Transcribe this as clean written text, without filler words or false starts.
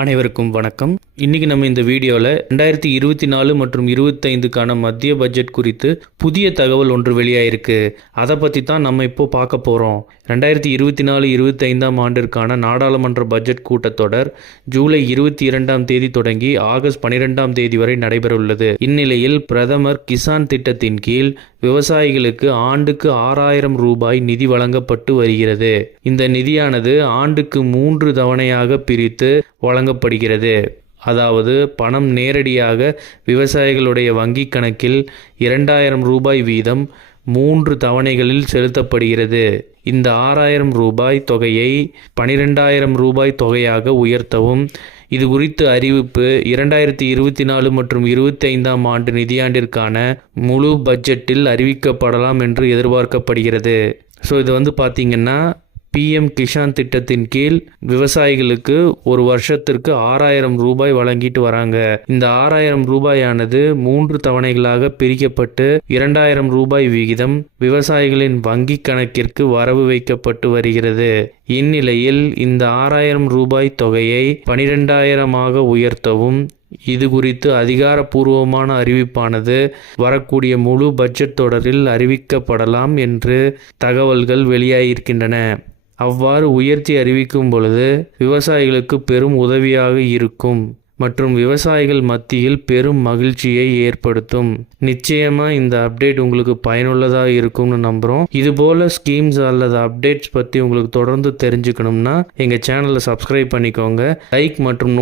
அனைவருக்கும் வணக்கம். இன்னைக்கு நம்ம இந்த வீடியோவில் 2024 மற்றும் 25க்கான மத்திய பட்ஜெட் குறித்து புதிய தகவல் ஒன்று வெளியாயிருக்கு. அதை பற்றி தான் நம்ம இப்போ பார்க்க போகிறோம். 2024-25 ஆண்டிற்கான நாடாளுமன்ற பட்ஜெட் கூட்டத்தொடர் ஜூலை 22ஆம் தேதி தொடங்கி ஆகஸ்ட் 12ஆம் தேதி வரை நடைபெறவுள்ளது. இந்நிலையில் பிரதமர் கிசான் திட்டத்தின் கீழ் விவசாயிகளுக்கு ஆண்டுக்கு 6000 ரூபாய் நிதி வழங்கப்பட்டு வருகிறது. இந்த நிதியானது ஆண்டுக்கு 3 தவணையாக பிரித்து வழங்கப்படுகிறது. அதாவது பணம் நேரடியாக விவசாயிகளுடைய வங்கிக் கணக்கில் 2000 ரூபாய் வீதம் 3 தவணைகளில் செலுத்தப்படுகிறது. இந்த 6000 ரூபாய் தொகையை 12000 ரூபாய் தொகையாக உயர்த்தவும் இது குறித்து அறிவிப்பு 2024 மற்றும் 25ஆம் ஆண்டு நிதியாண்டிற்கான முழு பட்ஜெட்டில் அறிவிக்கப்படலாம் என்று எதிர்பார்க்கப்படுகிறது. ஸோ இது பார்த்தீங்கன்னா PM கிஷான் திட்டத்தின் கீழ் விவசாயிகளுக்கு ஒரு வருஷத்திற்கு 6000 ரூபாய் வழங்கிட்டு வராங்க. இந்த 6000 ரூபாயானது 3 தவணைகளாக பிரிக்கப்பட்டு 2000 ரூபாய் விகிதம் விவசாயிகளின் வங்கிக் கணக்கிற்கு வரவு வைக்கப்பட்டு வருகிறது. இந்நிலையில் இந்த 6000 ரூபாய் தொகையை 12000ஆக உயர்த்தவும் இது குறித்து அதிகாரப்பூர்வமான அறிவிப்பானது வரக்கூடிய முழு பட்ஜெட் தொடரில் அறிவிக்கப்படலாம் என்று தகவல்கள் வெளியாகியிருக்கின்றன. அவ்வாறு உயர்த்தி அறிவிக்கும் பொழுது விவசாயிகளுக்கு பெரும் உதவியாக இருக்கும் மற்றும் விவசாயிகள் மத்தியில் பெரும் மகிழ்ச்சியை ஏற்படுத்தும். நிச்சயமாக இந்த அப்டேட் உங்களுக்கு பயனுள்ளதாக இருக்கும்னு நம்புகிறோம். இதுபோல் ஸ்கீம்ஸ் அல்லது அப்டேட்ஸ் பற்றி உங்களுக்கு தொடர்ந்து தெரிஞ்சுக்கணும்னா எங்கள் சேனலை சப்ஸ்கிரைப் பண்ணிக்கோங்க. லைக் மற்றும்